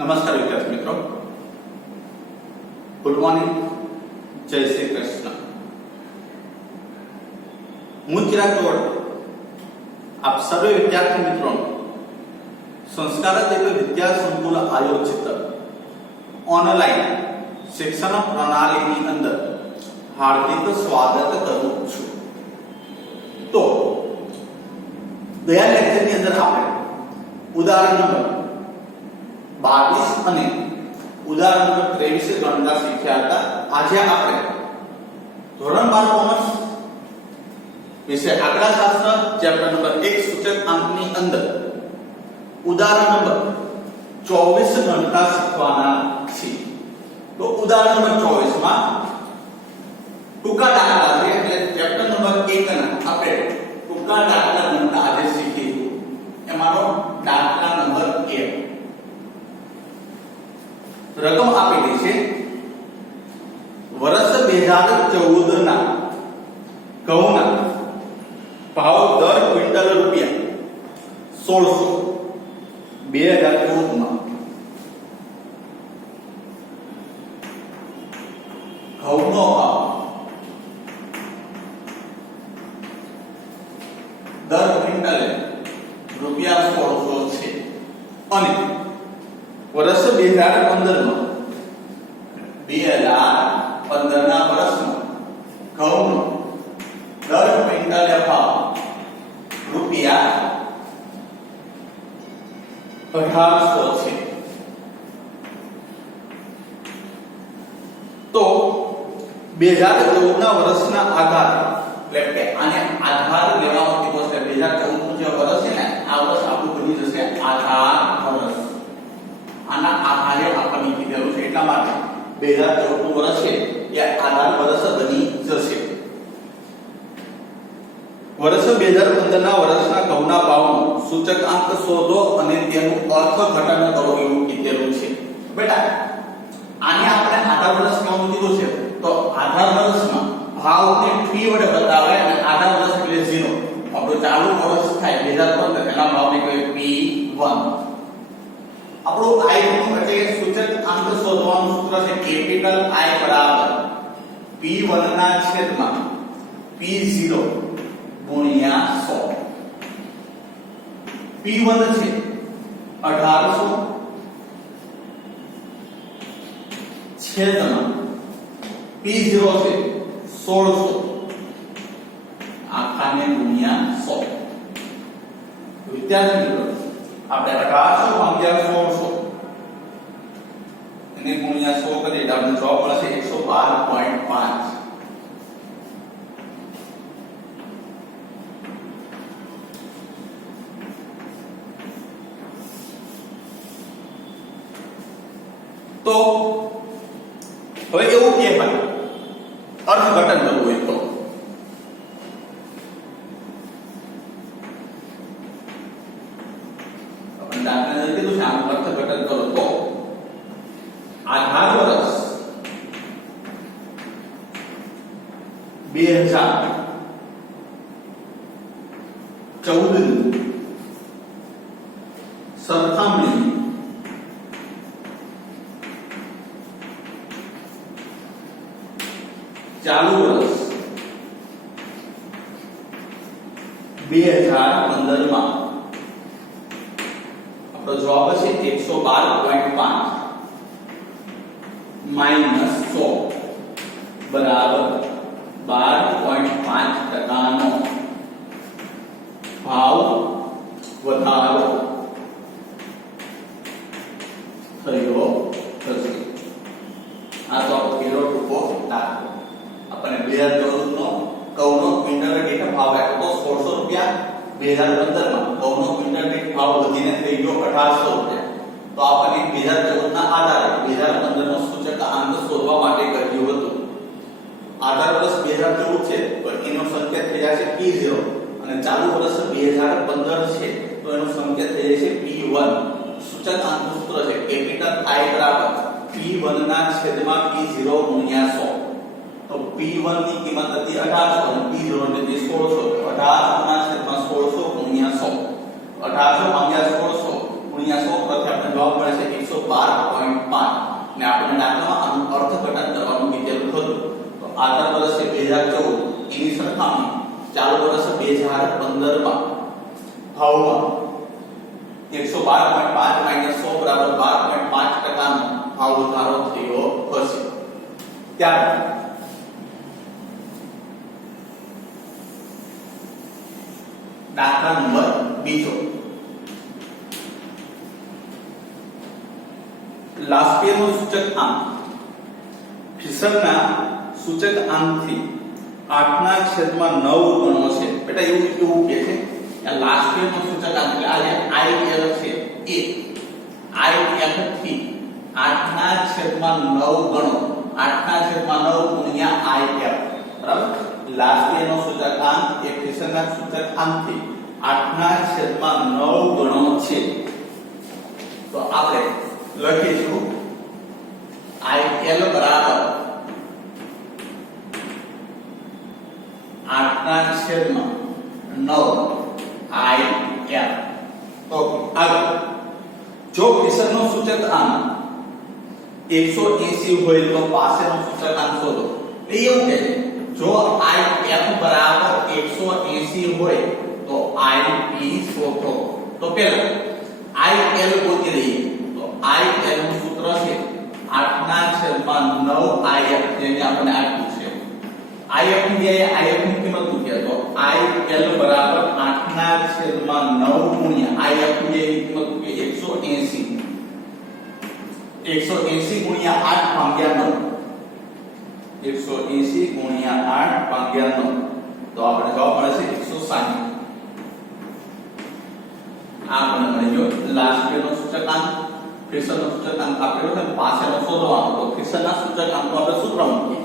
नमस्कार विद्यार्थी मित्रों, गुड मॉर्निंग, जय श्री कृष्ण। હું ચિરાગ ચોડ આપ સર્વે વિદ્યાર્થી મિત્રો સંસ્કારાદિક વિદ્યા સંકુલ આયોજિત ઓનલાઈન શિક્ષણ પ્રણાલીની અંદર હાર્દિક સ્વાગત કરું છું। તો ગયા લેક્ચરની અંદર આપણે ઉદાહરણ નંબર 22 અને ઉદાહરણ નંબર 23 ગણતા શીખ્યા હતા। આજે આપણે ધોરણ 12 કોમર્સ વિષય આંકડાશાસ્ત્ર ચેપ્ટર નંબર 1 સૂચક અંકની અંદર ઉદાહરણ નંબર 24 ગણતા શીખવાના છે। તો ઉદાહરણ નંબર 24 માં ટૂંકા દાખલા છે, એટલે ચેપ્ટર નંબર 1 ના આપણે ટૂંકા દાખલા ગણતા આજે શીખીશું। એમાંનો દાખલા નંબર 1 રકમ આપેલી છે વર્ષ 2014 ના ઘઉંના ભાવ દર ક્વિન્ટલ રૂપિયા 1600 2014 માં ઘઉંનો ભાવ દર ક્વિન્ટલે રૂપિયા 1600 છે અને વર્ષ 2015 માં 2015 ના વર્ષમાં ઘઉંનો દર ક્વિન્ટલે ભાવ રૂપિયા 1800 છે। તો 2014 ના વર્ષના આધારે, એટલે કે આને આધાર લેવાનો કીધો છે। 2014 નું જે વર્ષ છે ને, આ વર્ષ આપણું બની જશે આધાર વર્ષ। આના આધારે આપણને કીધેલું છે, એટલા માટે 2014 નું વર્ષ છે એ આધાર વર્ષ બની જશે। વર્ષ 2015 ના વર્ષના ઘઉંના ભાવનું સૂચકાંક શોધો અને તેનું અર્થઘટન કરો એવું કીધેલું છે। બેટા આને આપણે આધાર વર્ષ કેમ કીધું છે? તો આધાર વર્ષમાં ભાવને p વડે બતાવે અને આધાર વર્ષ એટલે 0। આપણું ચાલુ વર્ષ થાય 2015, એના ભાવને કહેવાય p1। આપણું I નું એટલે સૂચકાંક શોધવાનું સૂત્ર છે કેપિટલ I બરાબર p1 ના છેદમાં p0 ગુણ્યા 100। p1 છે 1800 છેદમાં p0 છે 1600 આખાને ગુણ્યા 100। વિદ્યાર્થી મિત્રો આપણે 1800 ભાગ્યા 1600 એને ગુણ્યા 100 કરીએ તો આપણને જવાબ મળશે 112.5। તો હવે એવું કે ભાઈ અર્થઘટન કરવું હોય તો આપણે દાખલા તરીકે કીધું છે આનું અર્થઘટન કરો તો આધાર વર્ષ 2014 ની સરખામણી ચાલુ વર્ષ 2015 માં આપણો જવાબ છે 112.5 માઈનસ 100 બરાબર 12.5% નો ભાવ વધારો થયો થશે। આ તો આપણો પહેલો ટૂંકો દાખલો। આપણે 2014 નો ઘઉંનો ક્વિન્ટલ દીઠ ભાવ આપ્યો તો 1600 રૂપિયા। 2015 માં ઘઉંનો ક્વિન્ટલ દીઠ ભાવ વધીને થઈ ગયો 1800 રૂપિયા। તો આપણે 2014 ના આધારે 2015 નો સૂચકાંક શોધવા માટે કહ્યું હતું। આધાર વર્ષ 2014 છે તો એનો સંકેત થઈ જશે p0 અને ચાલુ વર્ષ 2015 છે તો એનો સંકેત થઈ જશે p1। સૂચકાંકનું સૂત્ર છે કેપિટલ I બરાબર p1 ના છેદમાં p0 ગુણ્યા 100। તો p1 ની કિંમત હતી 1800 અને p0 એટલે 1600। 1800 ના છેદમાં 1600 ગુણ્યા 100। 1800 ભાગ્યા 1600 ગુણ્યા 100 પરથી આપણે જવાબ મળે છે 112.5। સરખામણી ચાલુ વર્ષ 2015 માં ભાવમાં 112.5 માઈનસ 100 બરાબર 12.5% નો ભાવ વધારો થયો હશે. ત્યારબાદ દાખલા નંબર બીજો. લાસ્પેરનો સૂચકાંક ફિશરના સૂચકાંકથી 8/9 ગણો છે. બેટા એવું કહે છે કે લાસ્પેરનો સૂચકાંક એટલે આ જે IL છે એ IL થી 8/9 ગણો 8/9 ગુણ્યા IL બરાબર. લાસ્પેરનો સૂચકાંક એ ફિશરના સૂચકાંકથી 8/9 ગણો છે. તો આપણે લખીશું IL બરાબર 8/9 IL. ઓકે, આગળ જો ફિશરનો સૂચકાંક 180 હોય તો પાસેનો સૂચકાંક શોધો. એ એવું કહે છે જો IF બરાબર 180 હોય તો IP શોધો. તો પહેલા IL ગોતી લઈએ. તો IL નું સૂત્ર છે 8/9 IF જેને આપણે આપ્યું છે. IF ની જગ્યાએ IF ની કિંમત મૂકીએ તો IL બરાબર 8/9 ગુણ્યા IF ની કિંમત મૂકીએ 180. 180 ગુણ્યા 8 ભાગ્યા 9. 180 ગુણ્યા 8 ભાગ્યા 9 તો આપણે જવાબ મળે છે 160. આ મને મળી ગયો લાસ્પેરનો સૂચકાંક. ફિશરનો સૂચકાંક આપેલો છે પાછળનો શોધવાનો. તો ફિશરના સૂચકાંકનું આપણે સૂત્ર મૂકીએ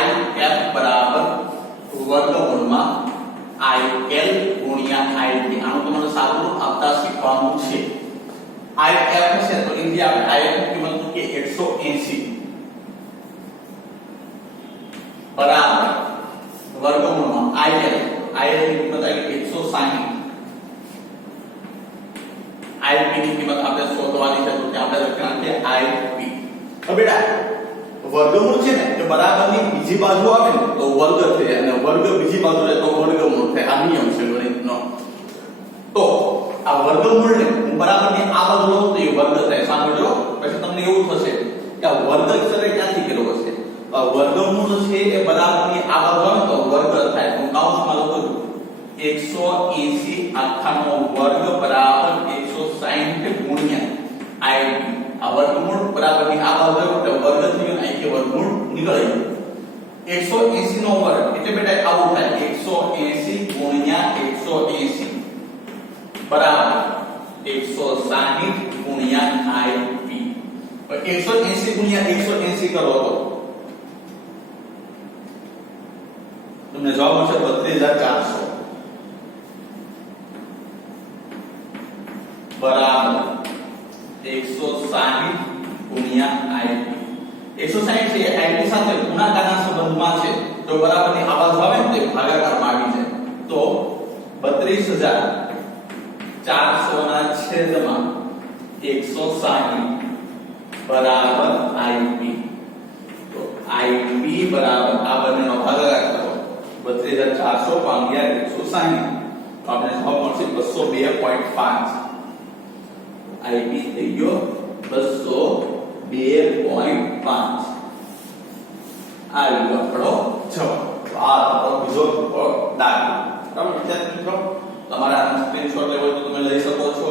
IF બરાબર વર્ગમૂળમાં IL ગુણ્યા IP. આનું તમારે સાદું આપતા શીખવાનું છે. IF છે તો ઇન્ડિયા આપણે IF ની કિંમત મૂકીએ 180 બરાબર વર્ગમૂળમાં IL ની કિંમત આવી 160. IP ની કિંમત આપણે શોધવાની છે તો કે આપણે લખવાનું છે IP. હવે બેટા વર્ગમૂળ છે ને એ બરાબરની બીજી બાજુ આવે ને તો વર્ગ થાય અને વર્ગ બીજી બાજુ રહે તો વર્ગમૂળ થાય. આ નિયમ છે ગણિતનો. તો આ વર્ગમૂળને હું બરાબરની આ બાજુ લઉં તો એ વર્ગ થાય. સાંભળજો પછી તમને એવું થશે કે આ વર્ગ અક્ષરે ક્યાંથી કર્યો હશે. આ વર્ગમૂળ છે એ બરાબરની આ બાજુ આવે તો વર્ગ થાય. હું કૌંસમાં લખું 180 આખાનો વર્ગ બરાબર 160 ગુણ્યા IP. આ વર્ગમૂળ બરાબરની આ બાજુ એટલે વર્ગ થયો ને કે વર્ગમૂળ નીકળી ગયું. 180 નો વર્ગ એટલે બેટા આવું થાય 180 ગુણ્યા 180 બરાબર 160 ગુણ્યા IP. 180 ગુણ્યા 180 કરો તો તમને જવાબ મળશે 32400 બરાબર 160 ગુણ્યા IP. 160 છે IP સાથે ગુણાકારના સંબંધમાં છે. તો બરાબરની આ બાજુ આવે ને તો ભાગાકારમાં આવી જાય. તો 32400 ના છેદમાં 160 બરાબર IP. તો IP બરાબર આ બંનેનો ભાગાકાર કરો 32400 ભાગ્યા 160 તો આપણે જવાબ મળશે 202.5. IP થઈ ગયો 202.5. આ રહ્યો આપણો જવાબ. આ આપણો બીજો દાખલો. બરાબર વિદ્યાર્થી મિત્રો તમારે આનો સ્ક્રીનશોટ લેવો હોય તો તમે લઈ શકો છો.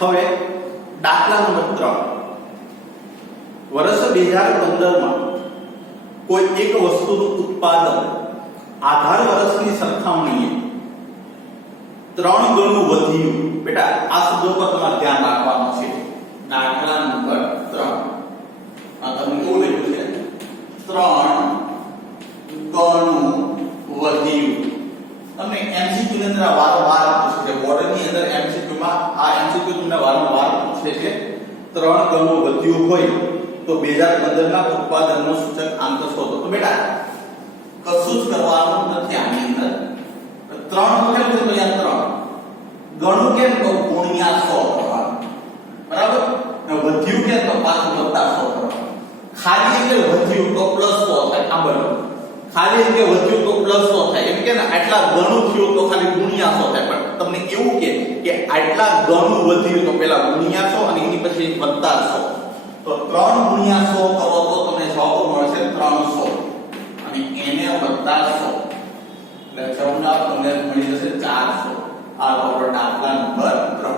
હવે દાખલા નંબર 3 વર્ષ 2015 માં કોઈ એક વસ્તુનું ઉત્પાદન આધાર વર્ષની સરખામણીએ 3 ગણું વધ્યું. બેટા આ શબ્દો પર તમારે ધ્યાન રાખવાનું છે. દાખલા નંબર 3 આ તમને કેવું લખ્યું છે? 3 ગણું વધ્યું. તમને એમસીક્યુ ની અંદર વારંવાર પૂછે છે. બોર્ડની અંદર એમસીક્યુ માં આ એમસીક્યુ તમને વારંવાર પૂછે છે. 3 ગણું વધ્યું હોય તો 2015 ના ઉત્પાદનનો સૂચક આંક શોધો. તો બેટા કશું જ કરવાનું નથી આની અંદર. 3 કેમ છે? તો અહીંયા 3 ગણું કેમ? તો ગુણ્યા 100 કરવાનું. બરાબર? ને વધ્યું કેમ? તો પાછું વત્તા 100 કરવાનું. ખાલી એટલે વધ્યું તો પ્લસ 100 થાય. આ બરાબર. ખાલી એટલે વધ્યું તો પ્લસ 100 થાય. એમ કે ને આટલા ગણું થયું તો ખાલી ગુણ્યા 100 થાય. પણ તમને એવું કે આટલા ગણું વધ્યું તો પેલા ગુણ્યા 100 અને એની પછી વત્તા 100. તો 3 ગુણ્યા 100 કરો તો તમને જવાબ મળશે 300 અને એને વત્તા 100 એટલે જવાબ તમને મળી જશે 400. આ આપણો દાખલા નંબર 3.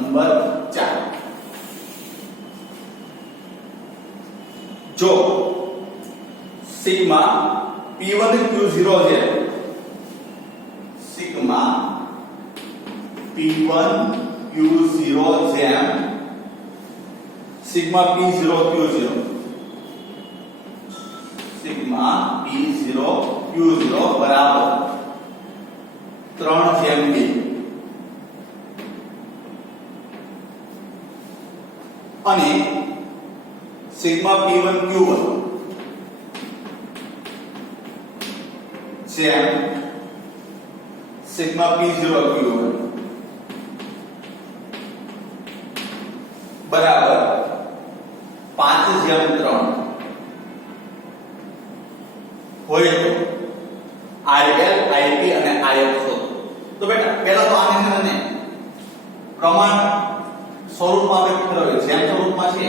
નંબર 4 જો સિગ્મા P1 Q0 છે. સિગ્મા P1 Q0 જેમ sigma P0 Q0 sigma P0 Q0 बराबर 3 જેમ 2 અને सिग्मा P1 Q1 જેમ सिग्मा P0 Q1 बराबर 5 જેમ 3 હોય તો IL IP અને IF શોધો. તો બેટા પહેલા તો આને ને પ્રમાણ સ્વરૂપમાં વ્યક્ત કરો. જેમ સ્વરૂપમાં છે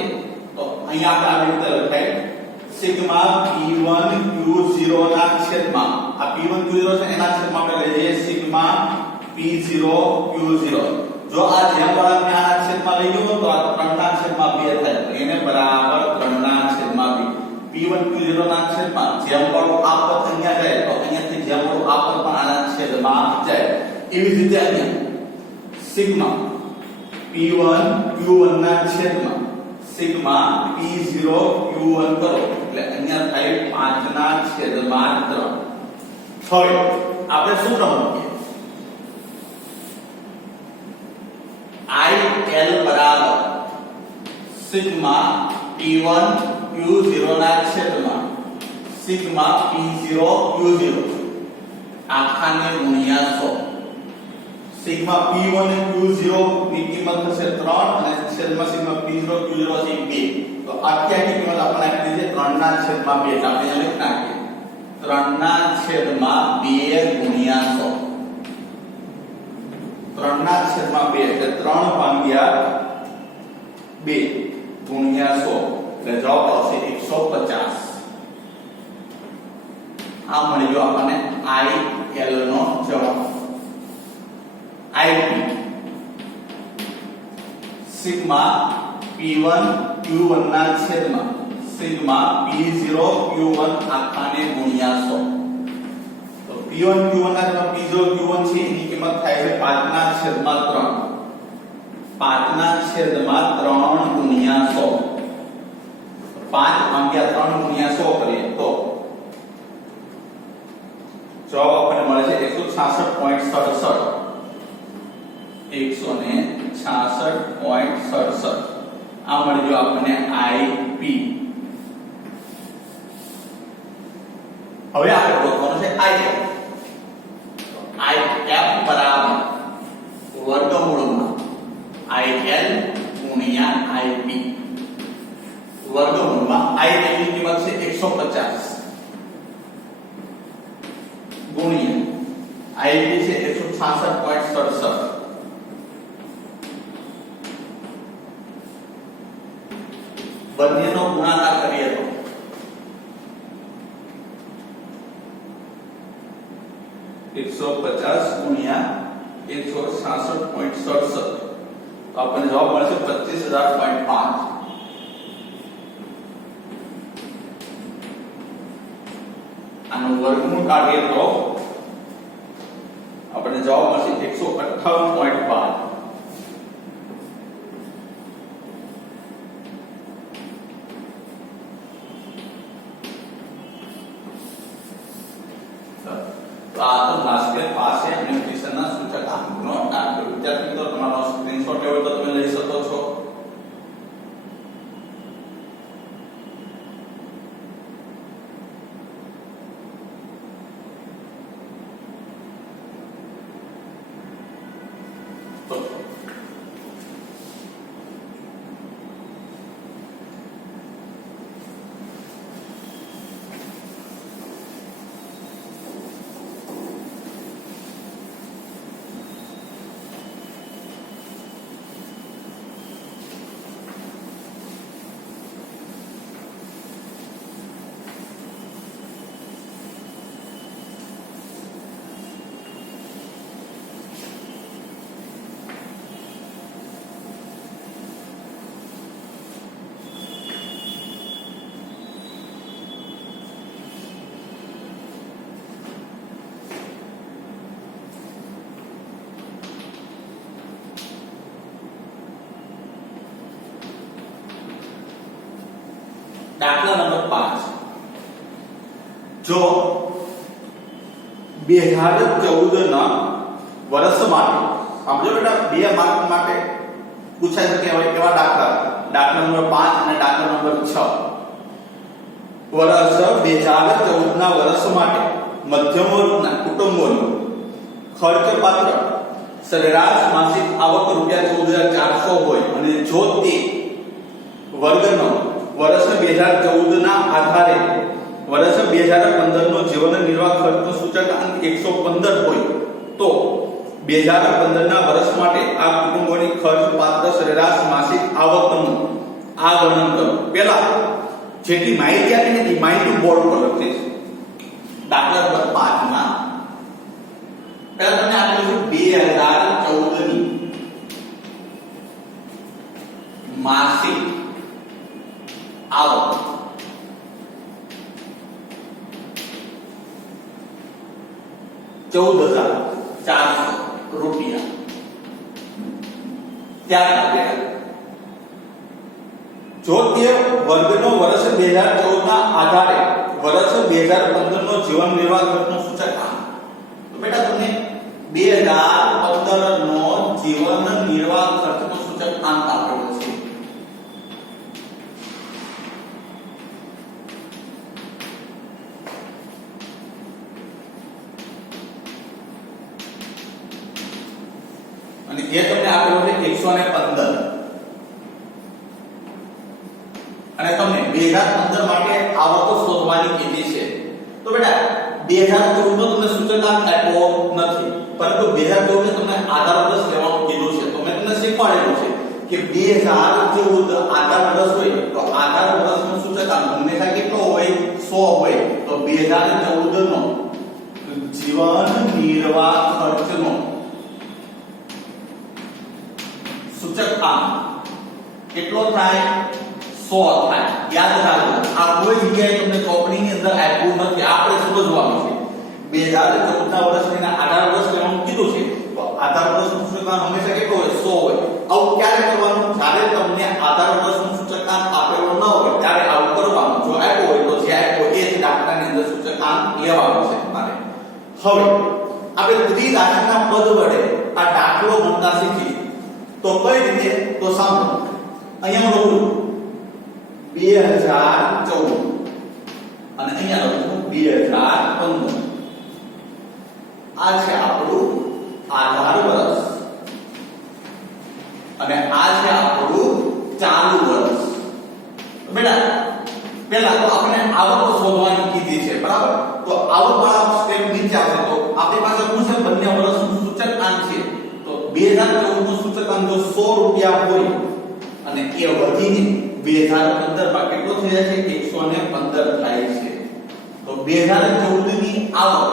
તો અહીંયા આપણે આવી રીતે લખાય સિગ્મા P1 Q0 ના છેદમાં આ P1 Q0 છે એના છેદમાં આપણે લઈ જઈએ સિગ્મા P0 Q0. જો આ જેમ વાળા ને આના છેદમાં લઈ ગયો તો આ 3 ના છેદમાં 2 થાય. તો એને બરાબર 3 ના છેદમાં 2. P1 Q0 ના છેદમાં જેમ વાળું આ પદ અહીંયા જાય તો અહીંયાથી જેમ વાળું આ પદ પણ આના છેદમાં જાય. એવી જ રીતે અહીંયા સિગ્મા P1 Q1 ના છેદમાં સિગ્મા P0 Q1 કરો એટલે અહીંયા થાય 5 ના છેદમાં 3. હવે આપણે સૂત્ર મૂકીએ IL बराबर सिग्मा P1 Q0 ના છેદમાં સિગ્મા P0 Q0 આખાને ગુણ્યા 100. સિગ્મા P1 Q0 ની કિંમત થશે 3 અને છેદમાં સિગ્મા P0 Q0 છે 2. તો આખી કિંમત આપણે આપી દીધી 3 ના છેદમાં 2. એટલે આપણે અહીંયા લખી નાખીએ 3 ના છેદમાં 2 ગુણ્યા 100. 3 ના છેદમાં 2 એટલે 3 ભાગ્યા 2 ગુણ્યા 100 એટલે જવાબ આવશે 150. આ મળી ગયો આપણને IL નો જવાબ. IP સિગ્મા P1 Q1 ના છેદમાં સિગ્મા P0 Q1 આખાને ગુણ્યા 100. P1 Q1 ના છેદમાં P0 Q1 છે એની કિંમત થાય છે 5 ના છેદમાં 3. 5 ના છેદમાં 3 ગુણ્યા 100. 5 ભાગ્યા 3 ગુણ્યા 100 કરીએ તો જવાબ આપણને મળે છે 166.67. 166.67 આ મળી ગયો આપણને IP. હવે આપણે ગોતવાનું છે IF. IF બરાબર વર્ગમૂળમાં IL ગુણ્યા IP. વર્ગમૂળમાં IL ની કિંમત છે 150 ગુણ્યા IP છે 166.67. બંનેનો ગુણાકાર કરીએ તો 150 ગુણ્યા 166.67 तो આપણને જવાબ મળશે 25,000.5 આનો વર્ગમૂળ કાઢીએ તો આપણને જવાબ મળશે 158.12 तो આ તો લાસ્ટ પાસે અને ફિશનના સૂચકાંકનો દાખલો વિદ્યાર્થી મિત્રો તમારો સ્ક્રીનશોટ લેવો તો તમે લઈ શકો છો દાખલા નંબર 5 જો 2014 ના વર્ષ માટે સમજો બેટા 2 માર્ક માટે પૂછાય શકે એવા દાખલા નંબર 5 અને દાખલા નંબર 6 વર્ષ 2014 ના વર્ષ માટે મધ્યમ વર્ગના કુટુંબોનો ખર્ચપાત્ર સરેરાશ માસિક આવક ₹14,400 હોય અને જો તે વર્ગનો વર્ષ 2014 ના આધારે વર્ષ 2015 નો જીવન નિર્વાહ ખર્ચનો સૂચકાંક 115 હોય તો 2015 ના વર્ષ માટે આ કુટુંબોની ખર્ચપાત્ર સરેરાશ માસિક આવકનું આ ગણન કરો પહેલા જેટલી માહિતી આપી ને એ માહિતી બોર્ડ પર લખી છે દાખલા નંબર 5 માં પહેલા તમને આપેલું છે 2014 ની માસિક આવક ₹14,400 ત્યારબાદ જો તે વર્ગનો વર્ષ 2014 ના આધારે વર્ષ 2015 નો જીવન નિર્વાહ ખર્ચનો સૂચકાંક તો બેટા તમને 2015 નો જીવન નિર્વાહ ખર્ચનો સૂચકાંક આપેલો છે અને એ તમને આપેલો છે 115 અને તમને 2015 માટે આવકો શોધવાની કીધી છે તો બેટા 2014 નો તમને સૂચકાંક આપ્યો નથી પરંતુ 2014 ને તમને આધાર વર્ષ લેવાનું કીધું છે તો મેં તમને શીખવાડેલું છે કે 2014 આધાર વર્ષ હોય તો આધાર વર્ષનો સૂચકાંક હંમેશા કેટલો હોય 100 હોય તો 2014 નો જીવન નિર્વાહ ખર્ચનો સૂચકાંક કેટલો થાય 100 થાય યાદ રાખો આ કોઈ જગ્યાએ તમને ચોપડીની અંદર આપ્યું નથી આપણે સમજવાનું છે 2014 ના વર્ષની આધાર વર્ષ લેવાનું કીધું છે તો આધાર વર્ષનું સૂચકાંક હંમેશા કેટલો હોય 100 હોય આવું ક્યારે કરવાનું જ્યારે તમને આધાર વર્ષનું સૂચકાંક આપેલો ન હોય ત્યારે આવું કરવાનું જો આપ્યો હોય તો જે આપ્યો એ જ દાખલાની અંદર સૂચકાંક લેવાનું છે તમારે હવે આપણે ત્રિરાશિના પદ વડે આ દાખલો ગણતા શીખી તો કઈ રીતે તો સાંભળો અહીંયા હું લખું 2014 અને અહીંયા લખું 2015 આ છે આપણું આધાર વર્ષ અને આ છે આપણું ચાલુ વર્ષ બેટા પહેલા તો આપણે આવક શોધવાની કીધી છે બરાબર તો આવક વાળા સ્ટેપ નીચે આવે તો આપણી પાસે શું છે બંને વર્ષનું સૂચકાંક છે તો 2014 નું સૂચકાંક જો ₹100 હોય અને એ વધીને 2015 માં કેટલો થઈ જાય છે 115 થાય છે તો 2014 ની આવક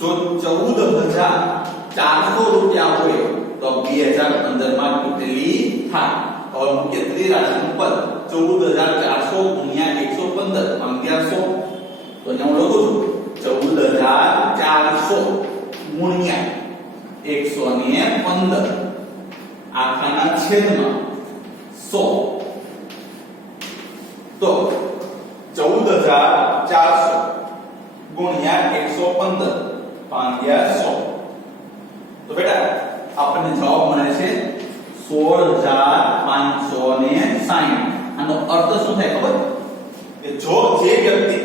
જો 14,400 400 રૂપિયા હોય તો 2015 માં કેટલી થાય? હવે મુખ્ય ત્રિરાશિનું પદ 14400 ગુણ્યા 115 1100 તો હું લખું છું 14400 ગુણ્યા 115 આખાના છેદમાં 100 તો 14400 ગુણ્યા 115 ભાગ્યા 100 તો બેટા આપણને જવાબ મળે છે 16560. આનો અર્થ શું થાય ખબર? કે જો જે વ્યક્તિ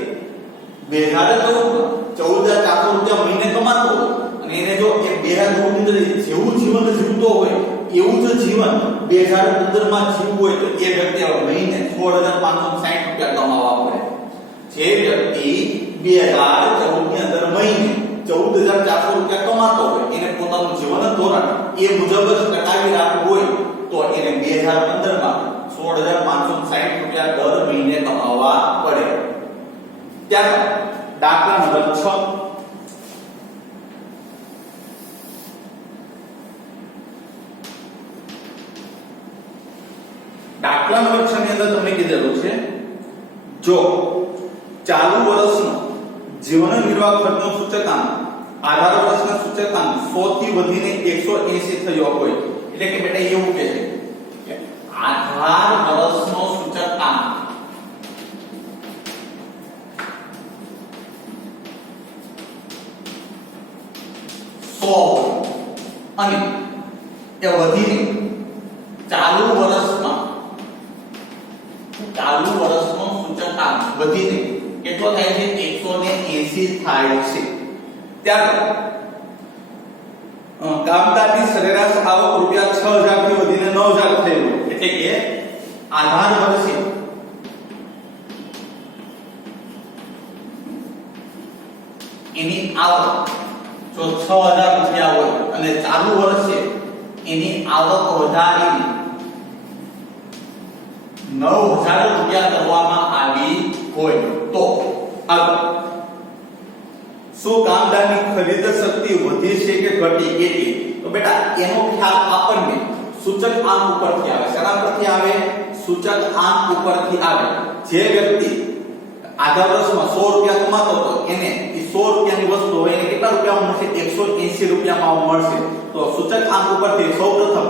2014 રૂપિયા મહિને કમાતો હોય અને એને જો એ 2014 જેવું જીવન જીવતો હોય એવું જ જીવન 2015 માં જીવવું હોય તો એ વ્યક્તિ હવે મહિને 16560 રૂપિયા કમાવા પડે. જે વ્યક્તિ 2014 ની અંદર મહિને 14400 રૂપિયા કમાતો હોય એને પોતાનું જીવન ધોરણ એ મુજબ જ ટકાવી રાખવું હોય તો એને 2015 માં 16560 રૂપિયા દર મહિને કમાવા પડે. ત્યાર દાખલા નંબર 6. દાખલા નંબર 6 ની અંદર તમને કીધેલું છે જો ચાલુ વર્ષનો જીવન નિર્વાહ ખર્ચનો સૂચકાંક આધાર વર્ષના સૂચકાંક 100 થી વધીને 180 થયો હોય એટલે કે બેટા એવું કહે છે કે આધાર વર્ષનો સૂચકાંક અને એ વધીને ચાલુ વર્ષનો સૂચકાંક વધીને કેટલો થાય છે 180 થાય છે. ત્યારબાદ કામદારની સરેરાશ આવક રૂપિયા 6000 થી વધીને 9000 થઈ હોય એટલે કે આધાર વર્ષે એની આવક જો 6000 રૂપિયા હોય અને ચાલુ વર્ષે એની આવક વધારીને 9000 રૂપિયા કરવામાં આવી હોય તો શું કામદારની ખરીદ શક્તિ વધી છે કે ઘટી કેટલી? તો બેટા એનો ખ્યાલ આપણને સૂચકાંક ઉપરથી આવે. શેના પરથી આવે? સૂચકાંક ઉપરથી આવે. જે વ્યક્તિ આધાર વર્ષમાં 100 રૂપિયા કમાતો હતો એને એ 100 રૂપિયાની વસ્તુ હોય એને કેટલા રૂપિયામાં મળશે? 180 રૂપિયામાં મળશે. તો સૂચકાંક ઉપરથી સૌપ્રથમ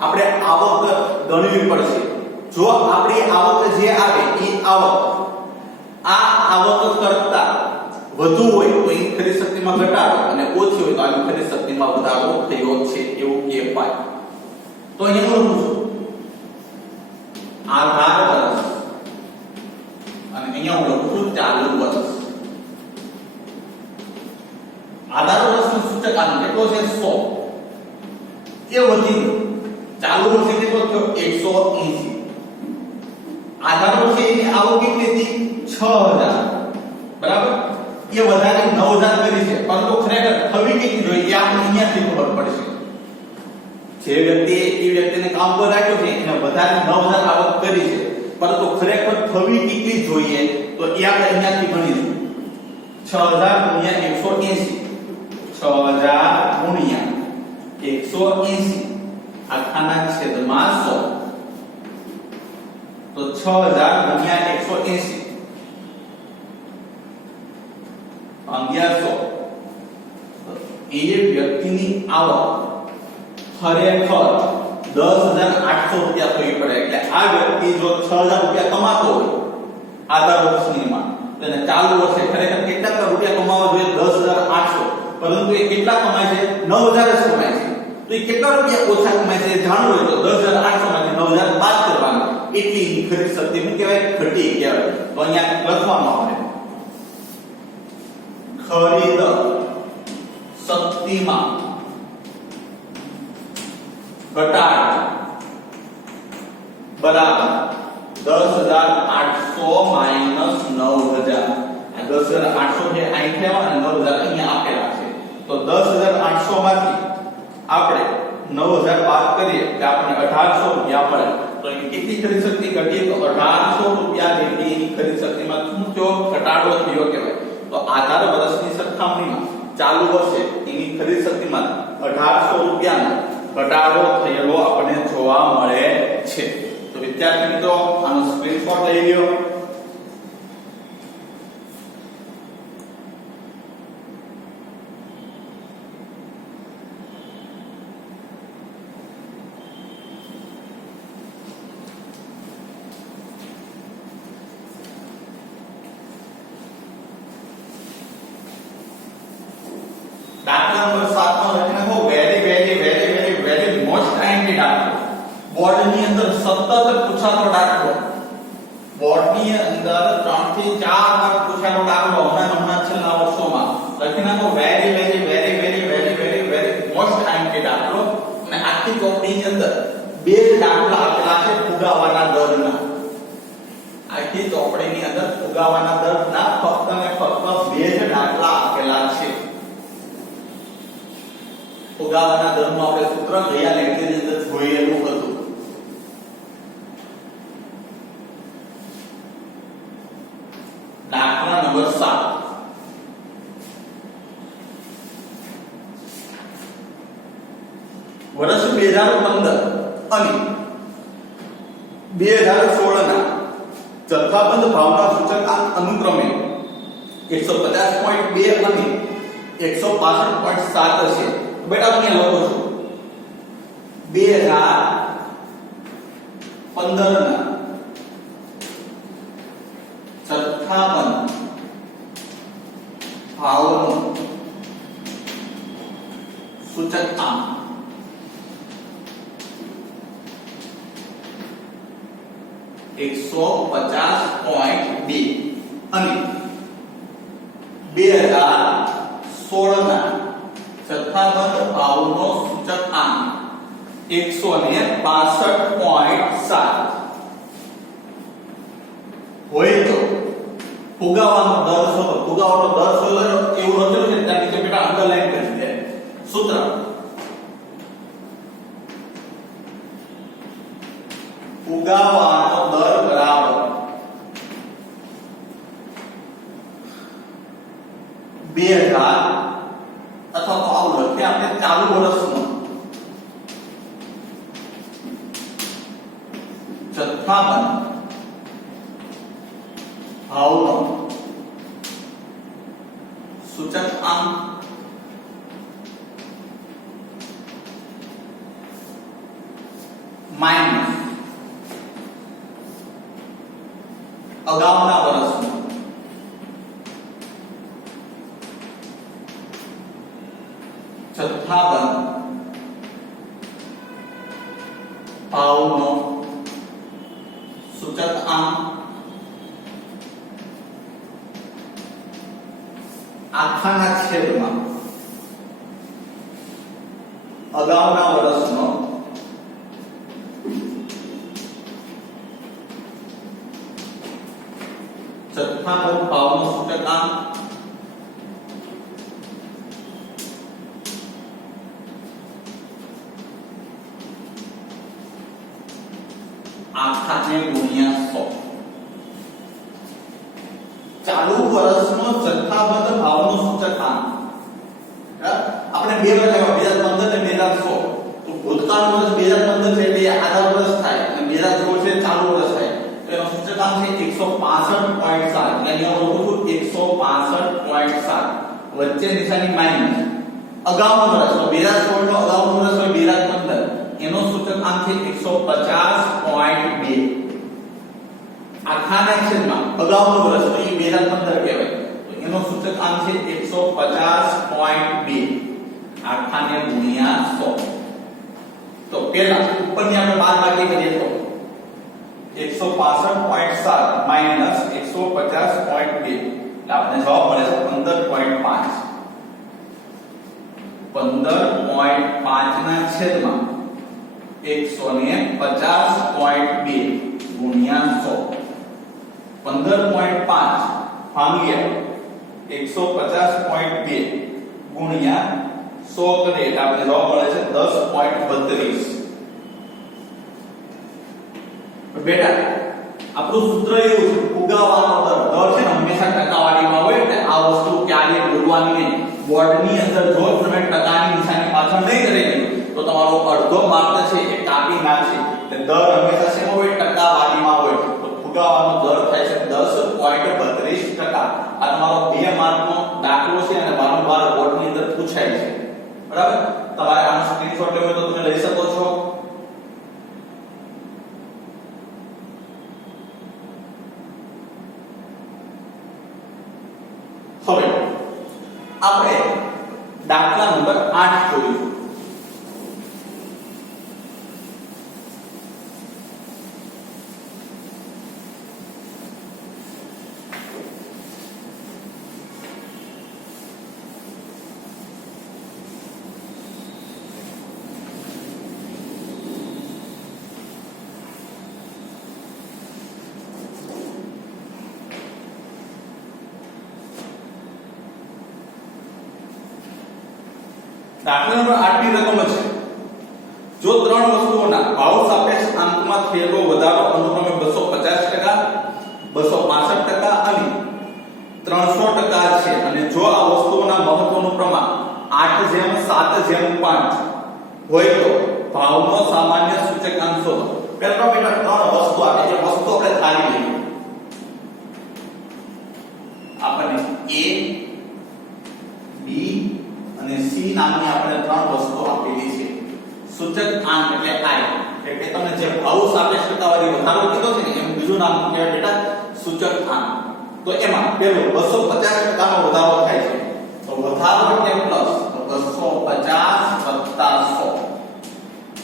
આપણે આવક ગણવી પડશે. જો આપણી આવક જે આવે એ આવક આ આવક કરતા વધુ હોય તો એની ખરીદ શક્તિમાં ઘટાડો અને ઓછી હોય તો આની ખરીદ શક્તિમાં વધારો થયો છે એવું કહેવાય. તો અહીંયા હું લખું છું આધાર વર્ષ અને અહીંયા હું લખું છું ચાલુ વર્ષ. આધાર વર્ષનું સૂચકાંક કેટલો છે? 100. એ વધી ચાલુ વર્ષે કેટલો થયો? 180. આધાર વર્ષે એની આવક કેટલી હતી? 6000. બરાબર? એ વધારે 9000 કરી છે પરંતુ ખરેખર થવી કેટલી જોઈએ એ આપણે અહીંયાથી ખબર પડશે. જે વ્યક્તિએ એ વ્યક્તિને કામ પર રાખ્યો છે એને વધારે 9000 આવક કરી છે પરંતુ ખરેખર થવી કેટલી જોઈએ તો એ આપણે અહીંયાથી ગણીશું. 6000 ગુણ્યા 180 6000 ગુણ્યા 180 આખાના છેદમાં 100 તો 6000 ગુણ્યા 180 1100 એ વ્યક્તિની આવક ખરેખર 10800 રૂપિયા થવી પડે. એટલે આ વ્યક્તિ જો 6000 રૂપિયા કમાતો હોય આધાર વર્ષનીમાં તો એને ચાલુ વર્ષે ખરેખર કેટલા રૂપિયા કમાવા જોઈએ? 10800. પરંતુ એ કેટલા કમાય છે? 9000 જ કમાય છે. તો એ કેટલા રૂપિયા ઓછા કમાય છે જાણવું હોય તો 10800 માંથી 9000 બાદ કરવાના. એટલી ખરીદ શક્તિ શું કહેવાય? ઘટી કહેવાય. તો અહીંયા લખવાનું આવે ખરીદ શક્તિમાં ઘટાડો બરાબર 10800 માઈનસ 9000. આ 10800 છે અહીં લેવા અને 9000 અહીંયા આપેલા છે. તો 10800 માંથી આપણે 9000 બાદ કરીએ એટલે આપણે 1800 રૂપિયા મળે. તો એની કેટલી ખરીદ શક્તિ ઘટી? તો 1800 રૂપિયા જેટલી એની ખરીદ શક્તિમાં શું થયો? ઘટાડો થયો કહેવાય. તો આધાર વર્ષની સરખામણીમાં ચાલુ વર્ષે એની ખરીદ શક્તિમાં ₹1800 ઘટાડો થયેલો આપણને જોવા મળે છે. તો વિદ્યાર્થી મિત્રો આનો સ્ક્રીનશોટ લઈ લ્યો. દાખલા નંબર 7 માં લખી નાખો વેરી મોસ્ટ ટાઈમલી દાખલો. બોર્ડની અંદર સતત પૂછાતો દાખલો. બોર્ડની અંદર 3 થી 4 વાર પૂછાતો દાખલો હમણાં છેલ્લા વર્ષોમાં લખી નાખો વેરી મોસ્ટ ટાઈમલી દાખલો. અને આખી ચોપડીની અંદર બે દાખલા આપેલા છે ફુગાવાના દરના. આખી ચોપડીની અંદર ફુગાવાના દરના ફક્ત ને ફક્ત બે જ દાખલા આપેલા છે. ફુગાવાના દરનું આપણે સૂત્ર ગયા લેક્ચરની અંદર જોયેલું હતું. દાખલા નંબર 7. વર્ષ 2015 અને 2016 ના જથ્થાબંધ ભાવના સૂચકાંક અનુક્રમે 150.2 અને 165.7 છે. બેટા હું લખું છું 2015 ના જથ્થાબંધ ભાવનું સૂચકાંક 150.2 અને 2016 ના જથ્થાબંધ ભાવનો સૂચકાંક 165.7 હોય તો ફુગાવાનો દર શોધો. ફુગાવાનો દર શોધો એવું લખેલું છે ત્યાં નીચે બેટા અંડરલાઈન કરી દે. સૂત્ર ફુગાવાનો દર બરાબર 2000 અથવા તો આવું લખીએ આપણે ચાલુ વર્ષનો જથ્થાબંધ ભાવનો સૂચકાંક માઈનસ અગાઉના વર્ષનો જથ્થાબંધ ભાવનો સૂચકાંક આખાના છેદમાં અગાઉના વર્ષનો જથ્થાબંધ ભાવનો સૂચકાંક આખાને ગુણ્યા 100. ચાલુ વર્ષનો જથ્થાબંધ ભાવનો સૂચકાંક આપણે બે વર્ષ આવ્યા 2015 ને 2016. તો ભૂતકાળનું વર્ષ 2015 છે એટલે આધા વર્ષ થાય અને 2016 છે ચાલુ વર્ષ થાય. તો એનો સૂચકાંક છે 165.7. એટલે અહીંયા હું લખું છું 165.7. વચ્ચે નિશાની માઈનસ. અગાઉનું વર્ષ તો 2016 નો અગાઉનું વર્ષ હોય 2015 એનો સૂચકાંક છે 150.2. આખાના છેદમાં અગાઉનું વર્ષ તો એ 2015 કહેવાય. તો એનો સૂચકાંક છે 150.2. આખાને ગુણ્યા 100. તો પહેલા ઉપરની આપણે બાદબાકી કરીએ તો 165.7 માઈનસ 150.2 એટલે આપણે જવાબ મળે છે 15.5. 15.5 ના છેદમાં 150.2 ગુણ્યા 100. 15.5 ભાગ્યા 150.2 ગુણ્યા 100 કરીએ એટલે આપણે જવાબ મળે છે 10.32. બેટા આપણું સૂત્ર એવું છે ફુગાવાનો દર છે ને હંમેશા ટકાવારીમાં હોય એટલે આ વસ્તુ ક્યારેય ભૂલવાની નહીં. બોર્ડની અંદર જો તમે ટકાની નિશાની પાછળ નહીં કરી તો તમારો અડધો માર્ક છે એ કાપી નાખશે એટલે દર હંમેશા શેમાં હોય ટકાવારીમાં હોય તો ફુગાવાનો દર થાય છે 10.32%. આ તમારો 2 માર્કનો દાખલો છે અને વારંવાર બોર્ડની અંદર પૂછાય છે બરાબર. તમારે આનો સ્ક્રીનશોટ લેવો હોય તો તમે લઈ શકો છો. હવે આપણે દાખલા નંબર 8 જોઈશું. દાખલા નંબર 8 ની રકમ છે જો ત્રણ વસ્તુઓના ભાવ સાપેક્ષ આંકમાં થયેલો વધારો અનુક્રમે 250%, 265% અને 300% છે અને જો આ વસ્તુઓના મહત્વનું પ્રમાણ 8:7:5 હોય તો ભાવનો સામાન્ય સૂચકાંક શોધો. પહેલા બેટા ત્રણ વસ્તુ આપે છે, વસ્તુ આપણે ધારી લઈએ. આપણને A, B અને C નામની આપણે ત્રણ વસ્તુ આપેલી છે. સૂચકાંક એટલે I એટલે તમને જે ભાવ સાપેક્ષ ટકાવારી વધારો કીધો છે ને એમ બીજું નામ કહેવાય બેટા સૂચકાંક. તો એમાં પેલો 250% નો વધારો થાય છે તો વધારો એટલે પ્લસ 250 + 100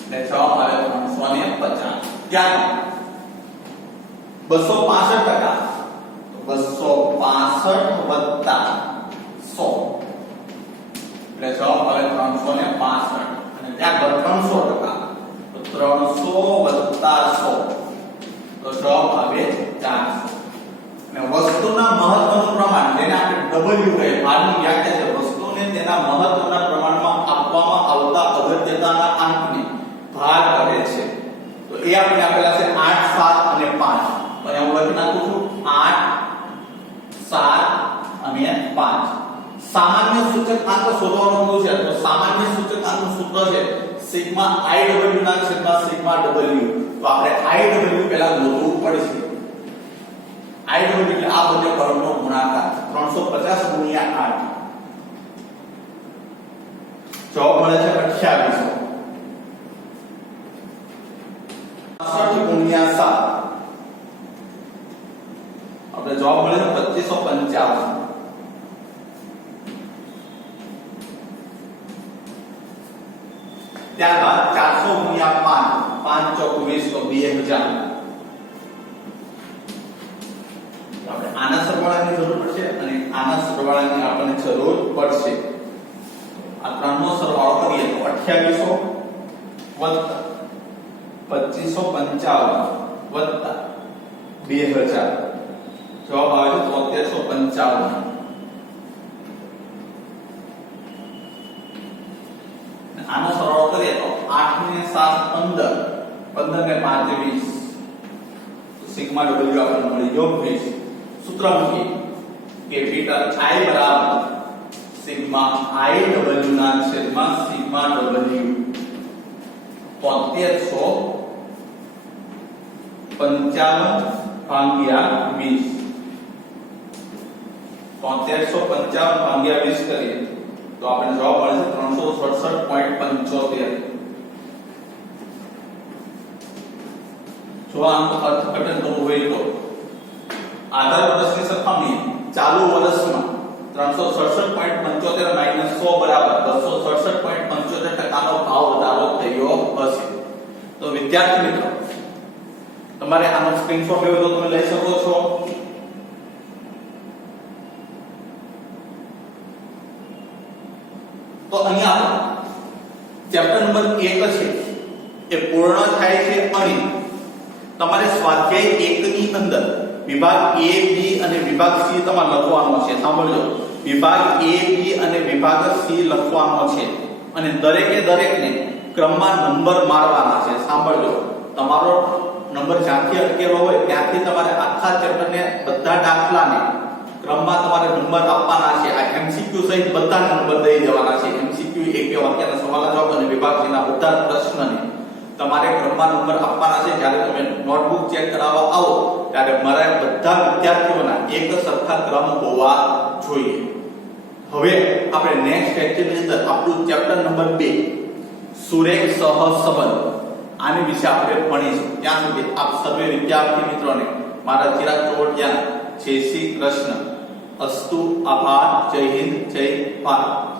એટલે જવાબ આવે 350. ત્યારબાદ 265% 265 + 100 એટલે જવાબ આવે 365 અને ત્યારબાદ 300% તો 300 + 100 તો જવાબ આવે 400. અને વસ્તુના મહત્વનું પ્રમાણ જેને આપણે W કહીએ, ભારની વ્યાખ્યા છે વસ્તુને તેના મહત્વના પ્રમાણમાં આપવામાં આવતા અગત્યતાના આંકને ભાર કરે છે. તો એ આપણે આપેલા છે 8, 7 અને 5. તો અહીંયા હું લખી નાખું છું 8, 7 અને 5. સામાન્ય સૂચકાંક શોધવાનું છે તો સામાન્ય સૂચકાંકનું સૂત્ર છે સિગ્મા IW ના છેદમાં સિગ્મા W. તો આપણે IW પહેલા ગોતવું પડશે. IW એટલે આ બંને કર્ણનો ગુણાકાર 350 ગુણ્યા 8 જવાબ મળે છે 2800. 65 ગુણ્યા 7 આપણે જવાબ મળે છે 2555. ત્યારબાદ 400 ગુણ્યા 5 5 ચોક 20 તો 2000. આપણે આના સરવાળાની જરૂર પડશે અને આના સરવાળાની આપણને જરૂર પડશે. આ ત્રણનો સરવાળો કરીએ તો 2800 2555 2000 જવાબ આવે છે 7355. આનો સરવાળો કરીએ તો 8 ને 7 15 15 ને 5 20 તો સિગ્મા W આપણને મળી ગયો 20. સૂત્ર મૂકીએ કેપિટલ I બરાબર સિગ્મા IW ના છેદમાં સિગ્મા W 7355 ભાગ્યા 20. 7355 ભાગ્યા 20 કરીએ તો આપણે જવાબ મળે છે 367.75. જો આનો અર્થઘટન કરવું હોય તો આધાર વર્ષની સરખામણીએ ચાલુ વર્ષમાં 367.75 - 100 બરાબર 267.75% નો ભાવ વધારો થયો હશે. તો વિદ્યાર્થી મિત્રો તમારે આનો સ્ક્રીનશોટ લેવો તો તમે લઈ શકો છો. તો અહીંયા ચેપ્ટર નંબર 1 છે એ પૂર્ણ થાય છે અને તમારે સ્વાધ્યાય 1 ની અંદર વિભાગ A, B અને વિભાગ C તમારે લખવાનો છે. સાંભળજો, વિભાગ A, B અને વિભાગ C લખવાનો છે અને દરેકે દરેકને ક્રમમાં નંબર મારવાના છે. સાંભળજો, તમારો નંબર જ્યાંથી અટકેલો હોય ત્યાંથી તમારે આખા ચેપ્ટરને બધા દાખલાને ક્રમમાં તમારે નંબર આપવાના છે. આ MCQ સહિત બધા નંબર દઈ દેવાના છે. MCQ MCQ એક બે વાક્યના સવાલ જવાબ અને વિભાગ એના બધા જ પ્રશ્નને તમારે ક્રમમાં નંબર આપવાના છે. જ્યારે તમે નોટબુક ચેક કરાવવા આવો ત્યારે મારા બધા વિદ્યાર્થીઓના એક સરખા ક્રમ હોવા જોઈએ. હવે આપણે નેક્સ્ટ લેક્ચરની અંદર આપણું ચેપ્ટર નંબર 2 સુરેખ સહસંબંધ આની વિશે આપણે ભણીશું. ત્યાં સુધી આપ સર્વે વિદ્યાર્થી મિત્રોને મારા ચિરાગ ચોવટિયાના જય શ્રી કૃષ્ણ. અસ્તુ. આભાર. જય હિન્દ. જય ભારત.